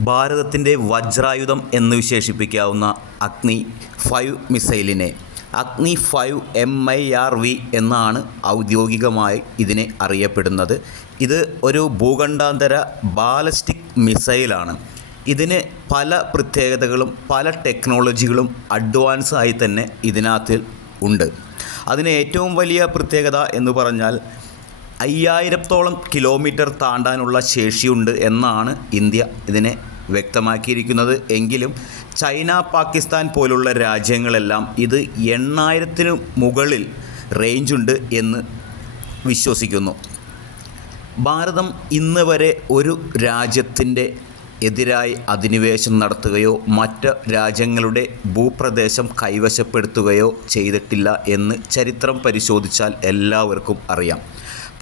ഭാരതത്തിന്റെ വജ്രായുധം എന്ന് വിശേഷിപ്പിക്കാവുന്ന അഗ്നി five മിസൈലിനെ. Agni five M I R V എന്നാണ് ഔദ്യോഗികമായി ഇതിനെ അറിയപ്പെടുന്നത്. ഇത് ഒരു ഭൂഖണ്ഡാന്തര ബാലസ്റ്റിക് മിസൈലാണ്. ഇതിന് പല പ്രത്യേകതകളും പല ടെക്നോളജികളും അഡ്വാൻസായി തന്നെ ഇതിനകത്ത് ഉണ്ട്. അതിന് ഏറ്റവും വലിയ പ്രത്യേകത എന്ന് പറഞ്ഞാൽ അയ്യായിരത്തോളം കിലോമീറ്റർ താണ്ടാനുള്ള ശേഷിയുണ്ട് എന്നാണ് ഇന്ത്യ ഇതിനെ വ്യക്തമാക്കിയിരിക്കുന്നത്. എങ്കിലും ചൈന പാകിസ്ഥാൻ പോലുള്ള രാജ്യങ്ങളെല്ലാം ഇത് എണ്ണായിരത്തിനു മുകളിൽ റേഞ്ചുണ്ട് എന്ന് വിശ്വസിക്കുന്നു. ഭാരതം ഇന്ന് വരെ ഒരു രാജ്യത്തിന്റെ എതിരായി അധിനിവേശം നടത്തുകയോ മറ്റ് രാജ്യങ്ങളുടെ ഭൂപ്രദേശം കൈവശപ്പെടുത്തുകയോ ചെയ്തിട്ടില്ല എന്ന് ചരിത്രം പരിശോധിച്ചാൽ എല്ലാവർക്കും അറിയാം.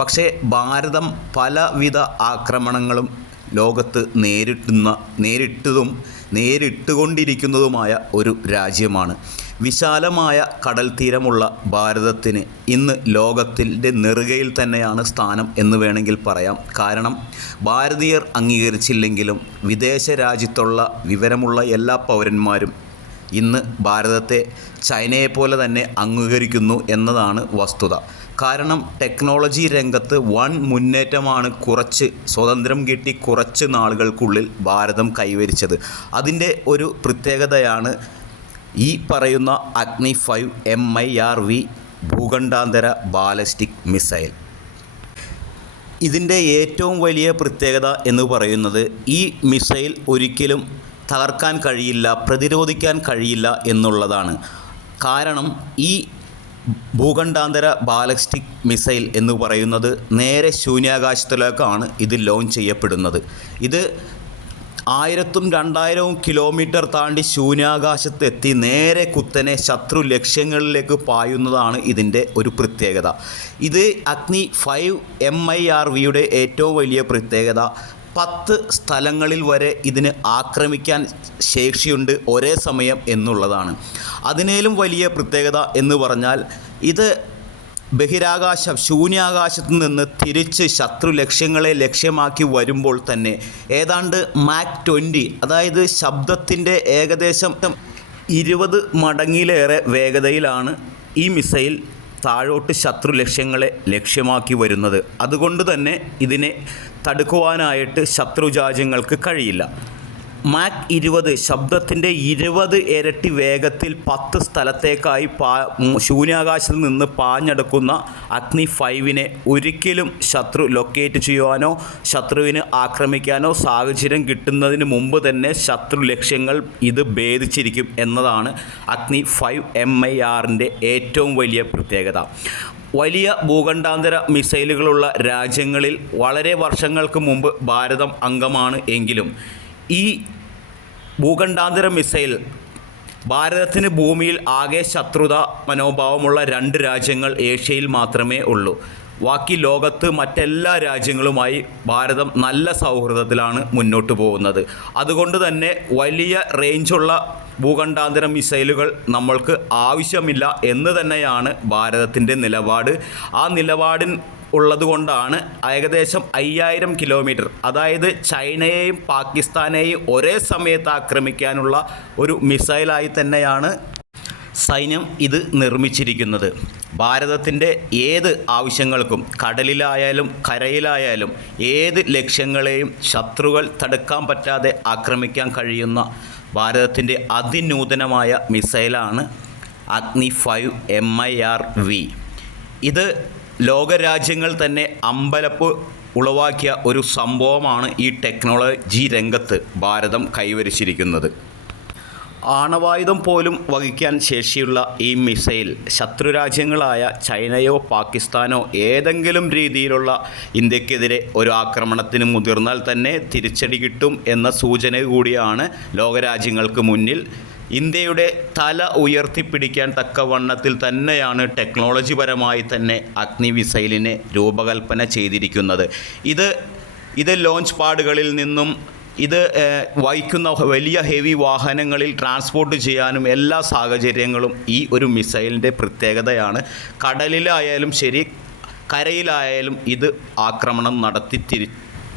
പക്ഷേ ഭാരതം പലവിധ ആക്രമണങ്ങളും ലോകത്ത് നേരിട്ടുന്ന നേരിട്ടതും നേരിട്ടുകൊണ്ടിരിക്കുന്നതുമായ ഒരു രാജ്യമാണ്. വിശാലമായ കടൽ തീരമുള്ള ഭാരതത്തിന് ഇന്ന് ലോകത്തിന്റെ നെറുകയിൽ തന്നെയാണ് സ്ഥാനം എന്ന് വേണമെങ്കിൽ പറയാം. കാരണം ഭാരതീയർ അംഗീകരിച്ചില്ലെങ്കിലും വിദേശ രാജ്യത്തുള്ള വിവരമുള്ള എല്ലാ പൗരന്മാരും ഇന്ന് ഭാരതത്തെ ചൈനയെപ്പോലെ തന്നെ അംഗീകരിക്കുന്നു എന്നതാണ് വസ്തുത. കാരണം ടെക്നോളജി രംഗത്ത് വൺ മുന്നേറ്റമാണ് കുറച്ച് സ്വതന്ത്രം കിട്ടി കുറച്ച് നാളുകൾക്കുള്ളിൽ ഭാരതം കൈവരിച്ചത്. അതിന്റെ ഒരു പ്രത്യേകതയാണ് ഈ പറയുന്ന Agni five M I R V ഭൂഖണ്ഡാന്തര ballistic missile ഇതിന്റെ ഏറ്റവും വലിയ പ്രത്യേകത എന്ന് പറയുന്നത് ഈ മിസൈൽ ഒരിക്കലും തകർക്കാൻ കഴിയില്ല പ്രതിരോധിക്കാൻ കഴിയില്ല എന്നുള്ളതാണ്. കാരണം ഈ ഭൂഖണ്ഡാന്തര ബാലസ്റ്റിക് മിസൈൽ എന്ന് പറയുന്നത് നേരെ ശൂന്യാകാശത്തിലേക്കാണ് ഇത് ലോഞ്ച് ചെയ്യപ്പെടുന്നത്. ഇത് ആയിരത്തും രണ്ടായിരവും കിലോമീറ്റർ താണ്ടി ശൂന്യാകാശത്തെത്തി നേരെ കുത്തനെ ശത്രു ലക്ഷ്യങ്ങളിലേക്ക് പായുന്നതാണ് ഇതിന്റെ ഒരു പ്രത്യേകത. ഇത് അഗ്നി ഫൈവ് എം ഐ ആർ വിയുടെ ഏറ്റവും വലിയ പ്രത്യേകത. പത്ത് സ്ഥലങ്ങളിൽ വരെ ഇതിന് ആക്രമിക്കാൻ ശേഷിയുണ്ട് ഒരേ സമയം എന്നുള്ളതാണ്. അതിനേലും വലിയ പ്രത്യേകത എന്ന് പറഞ്ഞാൽ ഇത് ബഹിരാകാശ ശൂന്യാകാശത്ത് നിന്ന് തിരിച്ച് ശത്രു ലക്ഷ്യങ്ങളെ ലക്ഷ്യമാക്കി വരുമ്പോൾ തന്നെ ഏതാണ്ട് മാക് ട്വന്റി അതായത് ശബ്ദത്തിന്റെ ഏകദേശം ഇരുപത് മടങ്ങിലേറെ വേഗതയിലാണ് ഈ മിസൈൽ താഴോട്ട് ശത്രു ലക്ഷ്യങ്ങളെ ലക്ഷ്യമാക്കി വരുന്നത്. അതുകൊണ്ട് തന്നെ ഇതിനെ തടുക്കുവാനായിട്ട് ശത്രുജാജ്യങ്ങൾക്ക് കഴിയില്ല. മാക് ഇരുപത് ശബ്ദത്തിന്റെ ഇരുപത് ഇരട്ടി വേഗത്തിൽ പത്ത് സ്ഥലത്തേക്കായി പാ ശൂന്യാകാശത്ത് നിന്ന് പാഞ്ഞെടുക്കുന്ന അഗ്നി ഫൈവിനെ ഒരിക്കലും ശത്രു ലൊക്കേറ്റ് ചെയ്യുവാനോ ശത്രുവിനെ ആക്രമിക്കാനോ സാഹചര്യം കിട്ടുന്നതിന് മുമ്പ് തന്നെ ശത്രു ലക്ഷ്യങ്ങൾ ഇത് ഭേദിച്ചിരിക്കും എന്നതാണ് അഗ്നി ഫൈവ് എം ഐ ആറിന്റെ ഏറ്റവും വലിയ പ്രത്യേകത. വലിയ ഭൂഖണ്ഡാന്തര മിസൈലുകളുള്ള രാജ്യങ്ങളിൽ വളരെ വർഷങ്ങൾക്ക് മുമ്പ് ഭാരതം അംഗമാണ് എങ്കിലും ഈ ഭൂഖണ്ഡാന്തര മിസൈൽ. ഭാരതത്തിന് ഭൂമിയിൽ ആകെ ശത്രുത മനോഭാവമുള്ള രണ്ട് രാജ്യങ്ങൾ ഏഷ്യയിൽ മാത്രമേ ഉള്ളൂ. ബാക്കി ലോകത്ത് മറ്റെല്ലാ രാജ്യങ്ങളുമായി ഭാരതം നല്ല സൗഹൃദത്തിലാണ് മുന്നോട്ട് പോകുന്നത്. അതുകൊണ്ട് തന്നെ വലിയ റേഞ്ചുള്ള ഭൂഖണ്ഡാന്തര മിസൈലുകൾ നമ്മൾക്ക് ആവശ്യമില്ല എന്ന് തന്നെയാണ് ഭാരതത്തിന്റെ നിലപാട്. ആ നിലപാടിൻ ഉള്ളതുകൊണ്ടാണ് ഏകദേശം അയ്യായിരം കിലോമീറ്റർ. അതായത് ചൈനയെയും പാകിസ്ഥാനെയും ഒരേ സമയത്ത് ആക്രമിക്കാനുള്ള ഒരു മിസൈലായി തന്നെയാണ് സൈന്യം ഇത് നിർമ്മിച്ചിരിക്കുന്നത്. ഭാരതത്തിന്റെ ഏത് ആവശ്യങ്ങൾക്കും കടലിലായാലും കരയിലായാലും ഏത് ലക്ഷ്യങ്ങളെയും ശത്രുക്കൾ തടുക്കാൻ പറ്റാതെ ആക്രമിക്കാൻ കഴിയുന്ന ഭാരതത്തിന്റെ അതിനൂതനമായ മിസൈലാണ് Agni five M I R V. ഇത് ലോകരാജ്യങ്ങൾ തന്നെ അമ്പലപ്പ് ഉളവാക്കിയ ഒരു സംഭവമാണ് ഈ ടെക്നോളജി രംഗത്ത് ഭാരതം കൈവരിച്ചിരിക്കുന്നത്. ആണവായുധം പോലും വഹിക്കാൻ ശേഷിയുള്ള ഈ മിസൈൽ ശത്രുരാജ്യങ്ങളായ ചൈനയോ പാകിസ്ഥാനോ ഏതെങ്കിലും രീതിയിലുള്ള ഇന്ത്യക്കെതിരെ ഒരു ആക്രമണത്തിന് മുതിർന്നാൽ തന്നെ തിരിച്ചടി കിട്ടും എന്ന സൂചന കൂടിയാണ് ലോകരാജ്യങ്ങൾക്ക് മുന്നിൽ ഇന്ത്യയുടെ തല ഉയർത്തിപ്പിടിക്കാൻ തക്കവണ്ണത്തിൽ തന്നെയാണ് ടെക്നോളജിപരമായി തന്നെ അഗ്നി മിസൈലിനെ രൂപകൽപ്പന ചെയ്തിരിക്കുന്നത്. ഇത് ഇത് ലോഞ്ച് പാഡുകളിൽ നിന്നും ഇത് വഹിക്കുന്ന വലിയ ഹെവി വാഹനങ്ങളിൽ ട്രാൻസ്പോർട്ട് ചെയ്യാനും എല്ലാ സാഹചര്യങ്ങളും ഈ ഒരു മിസൈലിന്റെ പ്രത്യേകതയാണ്. കടലിലായാലും ശരി കരയിലായാലും ഇത് ആക്രമണം നടത്തി തിരി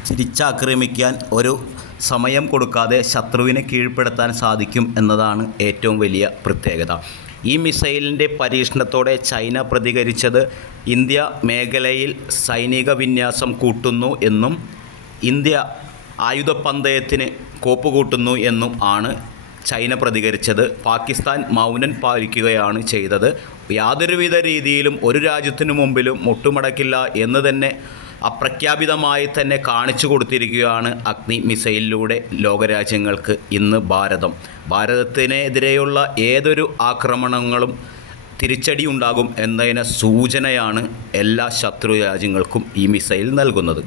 തിരിച്ചാക്രമിക്കാൻ ഒരു സമയം കൊടുക്കാതെ ശത്രുവിനെ കീഴ്പ്പെടുത്താൻ സാധിക്കും എന്നതാണ് ഏറ്റവും വലിയ പ്രത്യേകത. ഈ മിസൈലിന്റെ പരീക്ഷണത്തോടെ ചൈന പ്രതികരിച്ചത് ഇന്ത്യ മേഖലയിൽ സൈനിക വിന്യാസം കൂട്ടുന്നു എന്നും ഇന്ത്യ ആയുധപന്തയത്തിന് കോപ്പുകൂട്ടുന്നു എന്നും ആണ് ചൈന പ്രതികരിച്ചത്. പാകിസ്ഥാൻ മൗനം പാലിക്കുകയാണ് ചെയ്തത്. യാതൊരുവിധ രീതിയിലും ഒരു രാജ്യത്തിനു മുമ്പിലും മുട്ടുമടക്കില്ല എന്ന് തന്നെ അപ്രഖ്യാപിതമായി തന്നെ കാണിച്ചു കൊടുത്തിരിക്കുകയാണ് അഗ്നി മിസൈലിലൂടെ ലോകരാജ്യങ്ങൾക്ക് ഇന്ന് ഭാരതം. ഭാരതത്തിനെതിരെയുള്ള ഏതൊരു ആക്രമണങ്ങളും തിരിച്ചടി ഉണ്ടാകും എന്നതിന് സൂചനയാണ് എല്ലാ ശത്രു രാജ്യങ്ങൾക്കും ഈ മിസൈൽ നൽകുന്നത്.